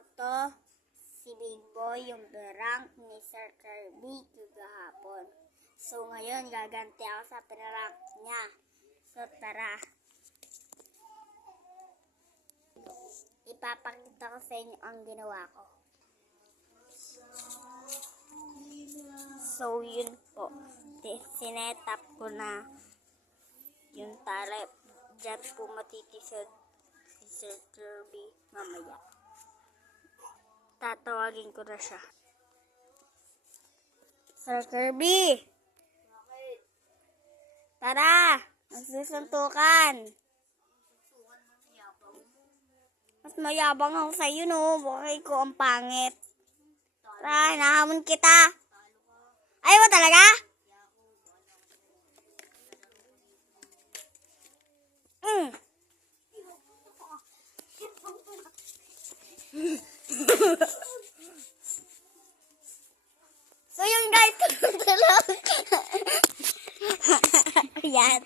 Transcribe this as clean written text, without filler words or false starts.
Ako to, si Big Boy, yung prank ni Sir Kirby kagahapon. So ngayon, gaganti ako sa prank niya. So tara. Ipapakita ko sa inyo ang ginawa ko. So yun po. Sinetap ko na yung tali. Diyan po matitisod si Sir Kirby mamaya. Tatawagin ko na siya. Sir Kirby! Tara! Magsusuntukan! Mas mayabang ako sa'yo, no? Bakit ko ang pangit? Tara, nahamon kita! Ayaw mo talaga? So yung guys, yan.